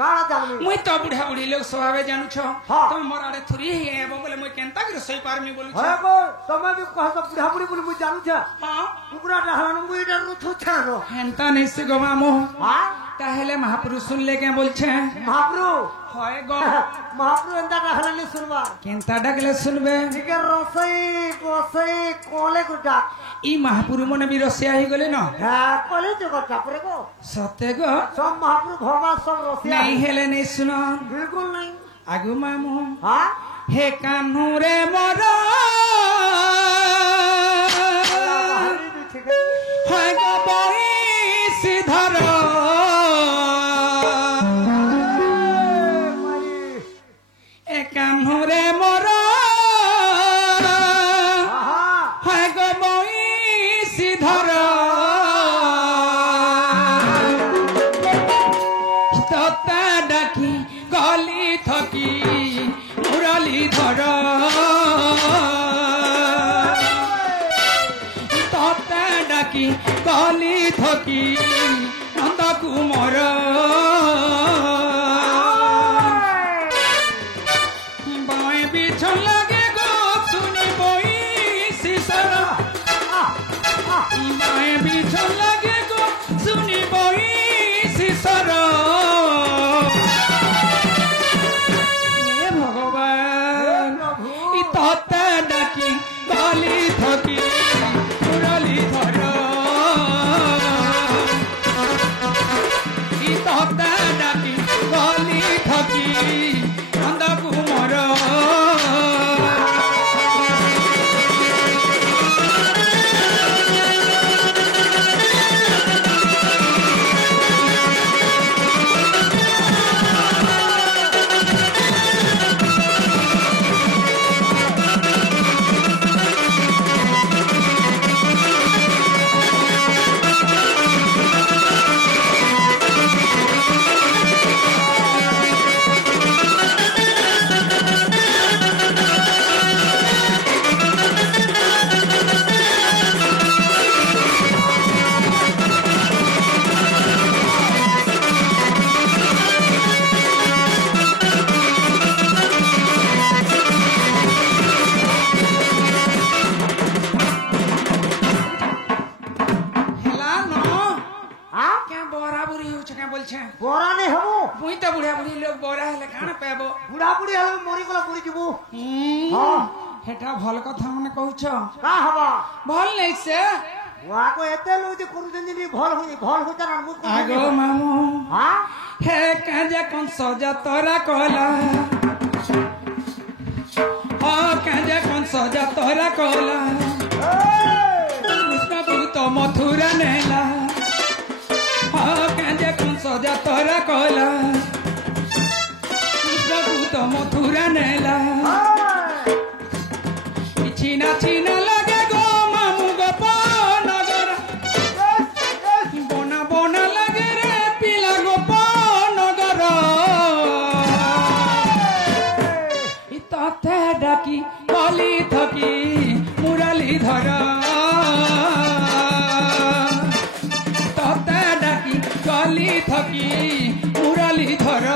काना जानबी मुई तो बुढ़ा बुढ़ी लोग स्वभाव जानू छ हाँ। तुम मोर आड़े थोड़ी ही एबो बोले मुई केनता के रसोई पारमी बोलू छ है को तमे भी कह तो बुढ़ा बुढ़ी बोली मु जानू छ हां कुकुरा डाहन मु इडा रुथु छानो हेनता नहीं से गो मामो हां ताहले महापुरुष सुन ले के बोल छे महाप्रभु होय गो महाप्रभु एंदा डाहन नि सुनवा केनता डगले सुनबे निके रसई कोले गुडा ई महापुरुष मन भी रसिया ही गले न हां कोले जो करता परे को सत्य गो सब महाप्रभु भगवान सब रसिया नहीं हेले नहीं सुनो बिल्कुल नहीं आगु मामो हां हे कान्हू रे मोरा हाय गो बई धर ए कान्हू रे मोरा हाय गो बई धर तता डाकी गली थकी मुरली धर तता डाकी गली थकी नंद कुमार बाएं बिछन लगे गो सुनी बोई सिसर बाएं बिछन लगे गो सुनी बोई सिसर भगवान इ तता डाकी गली थकी मुरली धर इ तता डाकी गली थकी नंद कुमार हेला न हां क्या बोरा बुरी हो छके बोल छे बोरा नहीं हबो मुई तो बुढ़ा बुढ़ी लोग बोरा हेले काना पेबो बुढ़ा बुढ़ी हल मरी गला बुढ़ी जीवु हां हेटा भल कथा मने कहूछ का हबा भल नहीं से वा को एते लोग जे करू जनी भल हो तना मु आगो मामू हां हे काजे कौन सजा तोरा कहला ओ काजे कौन सजा तोरा कहला कृष्ण भूत मथुरा नेला ओ काजे कौन सजा तोरा कहला कृष्ण भूत मथुरा नेला छीना छीना लगे गो मामू गोपा नगर बोना बोना लगे रे पिला गोपा नगर इताते डाकी गली थकी मुरली धर तते डाकी गली थकी मुरली धर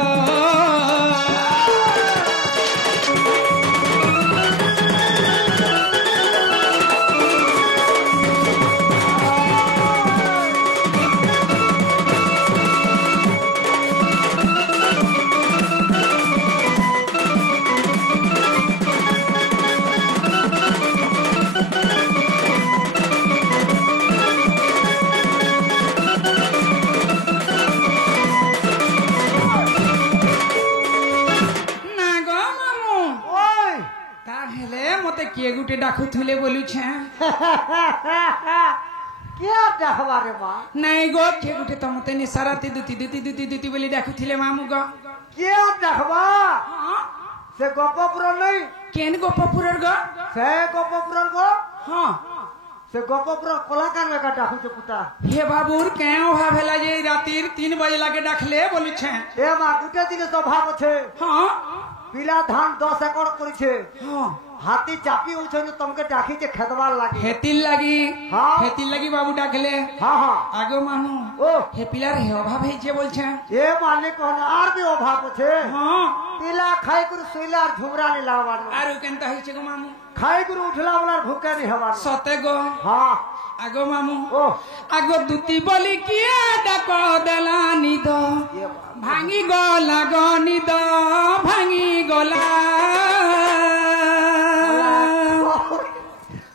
किए गुटे डाकुले बोलू छे क्या डाहवा रे मां नहीं गो किए गुटे तो मते नि साराती दुती बोली डाकुले मामू गो क्या डाहवा से गोपपुर नहीं केन गोपपुर गो से गोपपुर गो हां से गोपपुर कलाकार में का डाकू छे पुता हे बाबूर केओ हा भेला जे राती 3 बजे लागे डाकले बोलू छे ए मां गुटे दिन स्वभाव छे हां পিলা ধান 10 একর করেছে হ্যাঁ হাতি চাপি উঠছে তোমাকে ডাকিছে খেদবার লাগে হেতির লাগি হ্যাঁ। হেতির লাগি বাবু ডাকলে হ্যাঁ হ্যাঁ আগো মামু ও হে পিলার হে অভাব হয়েছে বলছে এ মানে কোন আর বি অভাব আছে হ্যাঁ পিলা খাই করে শুইলা আর ঝুমরা নি লাগাবার আর কেনতা হয়েছে গো মামু খাই করে উঠলা বলার ভুকা নি হবার সতে গো হ্যাঁ আগো মামু ও আগো দুতি বলি কিয়ে ডাক দেলা নিদ ये बात। ভাঙি গলা গনিদ ভাঙি গলা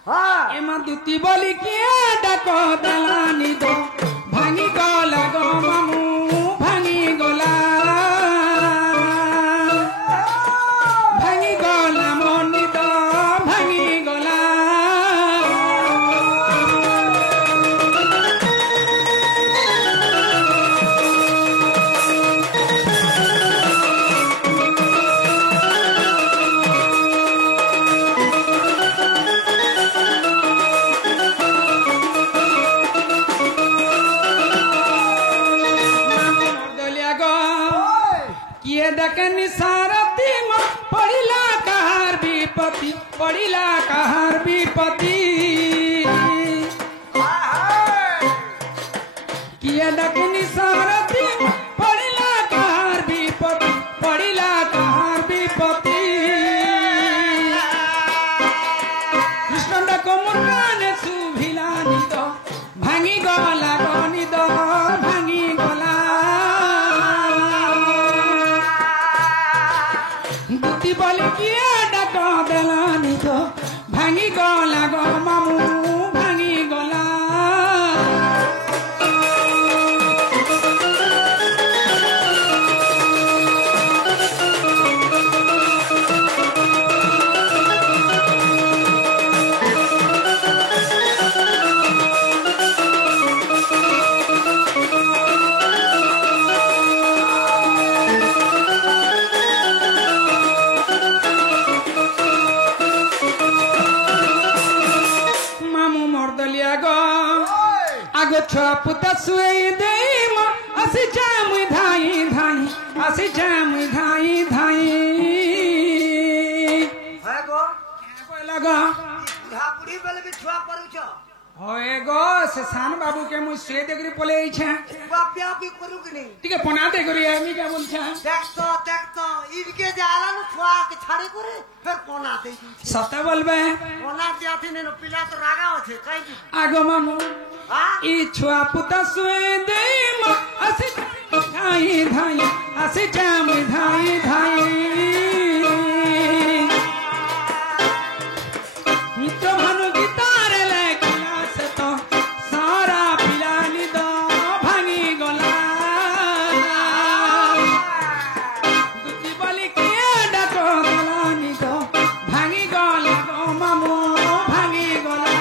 हाँ এমা দুতি বলি কিয়ে ডাক দেলা নিদ ভাঙি গলা গো মামু ভাঙি গলা ভাঙি গলা মনিদ ভাঙি গলা দলিয়া গো কিয়ে ডাকেনি সারথি মা পড়িলা কাহার বিপত্তি পড়িলা কাহার বিপত্তি কিয়ে ডাকেনি সারথি মা পড়িলা কাহার বিপত্তি পড়িলা কাহার বিপত্তি কৃষ্ণ ডাক মুন্ডানে শুভিলা নিদ ভাঙি গলা গনিদ ভাঙি গলা দুতি বলে কিয়ে ডাক দেলা নিদ ভাঙি গলা গো মামু ভাঙি গলা মামু মর্দলিয়া গো আগো ছড়া পুতা শুয়ে দেই মা আসি জামুই ধাই ধাই আসি জামুই ধাই ধাই है गो কইলা গো बुढ़ा बुढ़ी बेले भी छुआ पड़ुछ হয়ে গো সে সান বাবু কে মুই সে দেখরি পলে আইছে बापिया की करू कि नहीं টিকে পনাতে করি আমি কে বলছা देख तो इनके जाला नु छुआ के छाड़े करे फिर कोना दे সতে বলবে कोना जाती ने पिला तो रागा होছে काई की আগো মামু हां ই ছুয়া পুতা শুয়ে দেই মা আসি ধাই ধাই আসি জামুই ধাই ধাই মিত্র ভানু গীতার লেখিলা সে তো সারা পিলানি দ ভাঙি গলা দুতি বলি কিয়ে ডাক গলানি দ ভাঙি গলা গো মামু ভাঙি গলা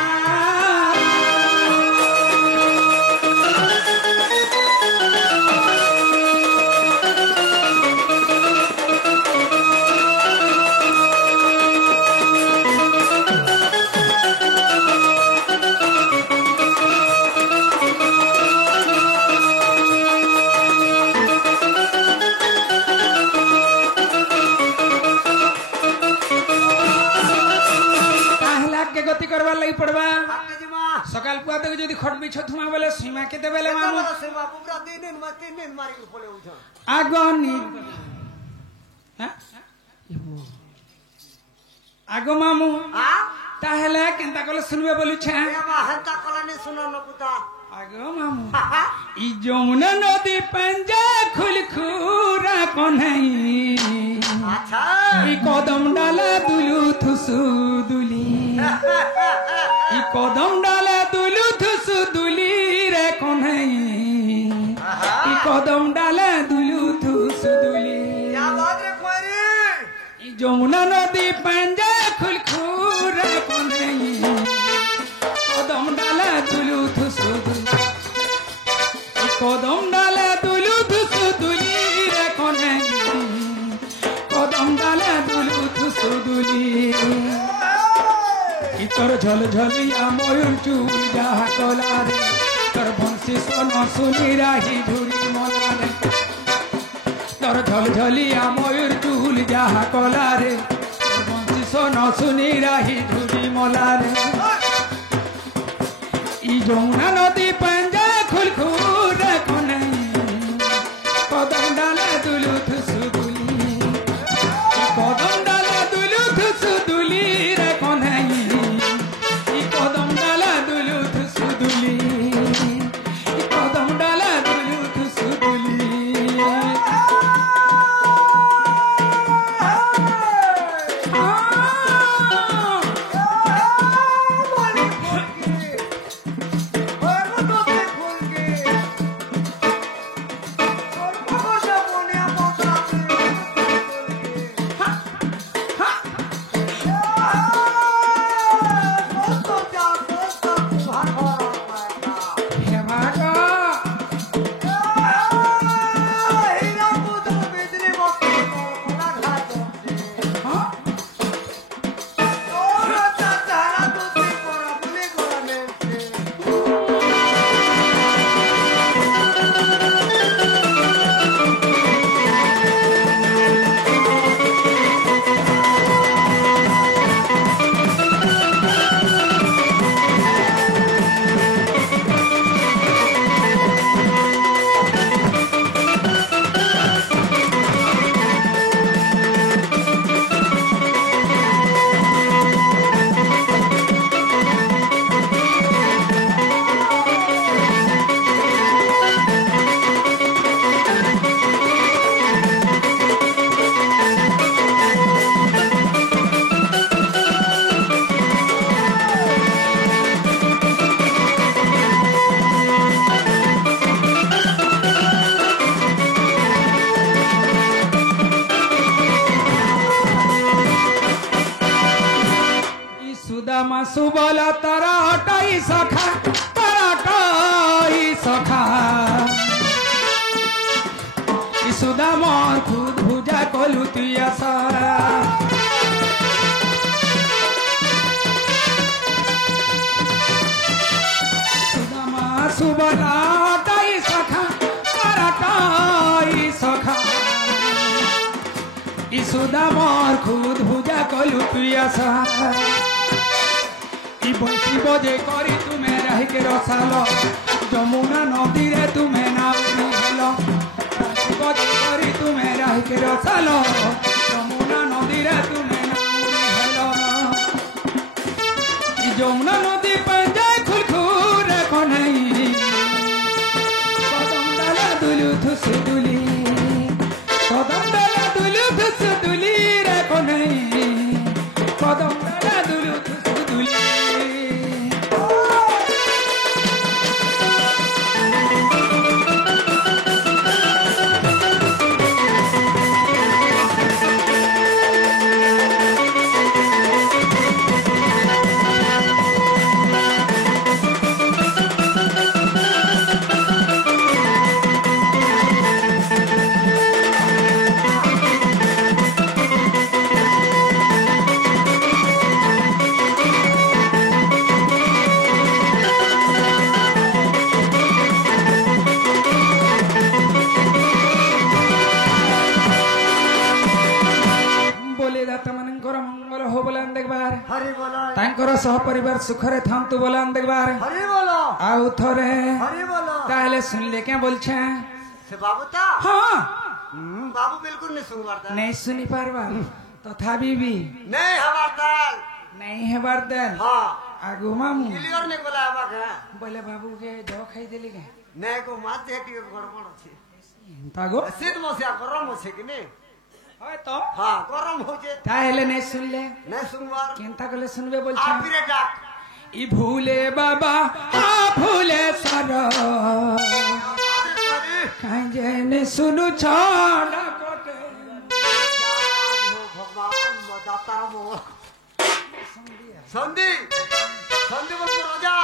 তাহলে আগে গতি করবার লাগি পড়বা आपके जिमा সকাল পুয়া থেকে যদি খট বিছ থুমা বলে সীমা কেতে বেলে মামু से बापू पूरा तीन दिन मारी के बोले उठ আগনি হ্যাঁ? আগো মামু हां তাহলে কেনতা কলে শুনবে বলছে ये मा हंता कलाने सुनो न पुता আগো মামু ই যমুনা নদী পাঞ্জা খুল খুরা কনাই अच्छा ই কদম ডালা দুলু থুসু দুলি ই কদম ডালা দুলু থুসু দুলি রে কনাই ই কদম ডালা দুলু থুসু দুলি क्या बात रे कोरी ই যমুনা নদী পাঞ্জা খুল খুরা কনাই কদম ডালা দুলু থুসু দুলি ই কদম ডালা দুলু থুসু দুলি রে কনাই কদম ডালা দুলু থুসু দুলি তোর ঝল ঝলিয়া ময়ূর চুল যাহা কলারে তোর বংশী সোন শুনি রাহি ঝুড়ি মলারে তোর ঝল ঝলিয়া ময়ূর চুল ভুল যাহা কলারে বঞ্চি শোন শুনি রাহি ঝুড়ি মলারে ই যমুনা নদী পাঞ্জা খুল খুল রাখো নাই কদম ডালে দুলু থুসু দুলি কদম ডালে দুলু থুসু দুলি রাখো নাই ই কদম ডালে দুলু থুসু দুলি কদম ডালে দুলু থুসু দুলি सुदामा सुबला तारा हटाई सखा तारा हटाई सखा सुदामा खुद भुजा कलु तुया सारा सुदामा सुबला हटाई सखा तारा हटाई सखा सुदामा खुद भुजा कलु तुया सारा बंशी बजे करी तुम्हें रह के रसाल যমুনা नदी रे तुम्हें नाव हेल बजे करी तुम्हें रह के रसाल যমুনা नदी रे तुम्हें नाव हेल যমুনা नदी पंजाय खुल खुल रखो नहीं कदम डाला दुलु थुस दुली कदम डाला दुलु थुस दुली रखो नहीं कदम डाला दुलु थुस दुली सहपरिवार सुखरे थांतु बोलान देखबार हरि बोलो आउ थरे हरि बोलो ताहले सुनले क्या बोलछे से बाबू ता हां बाबू बिल्कुल नहीं सुन पारता नहीं सुनी पारबा तथापि भी नहीं हवारता नहीं है बर्दन हां आगु मामू क्लियर नहीं बोला बाबा बोले बाबू के दवा खाई देली के नहीं को मात देखी गड़बड़ अछि तागो शीत मसिया गरम होछे कि नहीं হয় তো हां गरम होछे ताहले नहीं सुनले नहीं सुनवार केनता कले सुनबे बोलछे आप रे डाक ई भूले बाबा आ भूले सर काई जेने सुनु छाड़ा कोटे भगवान मदाता मो संदी संदी बोल राजा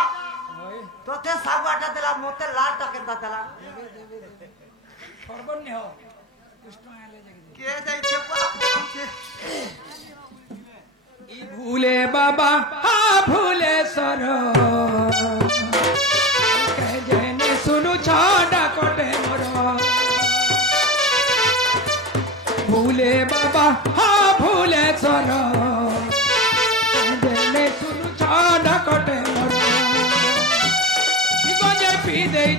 तोते सागवाटा देला मोते लाट टकेता देला फरबन्य हो कृष्ण आले जगे के जाई छपा ई भूले बाबा आ भूले सर कह जेने सुनु छाड़ा कोटे मोर ভুলে বাবা হা ভুলে চর দেলে শুধু ছড়া কটে গঞ্জে পি দেই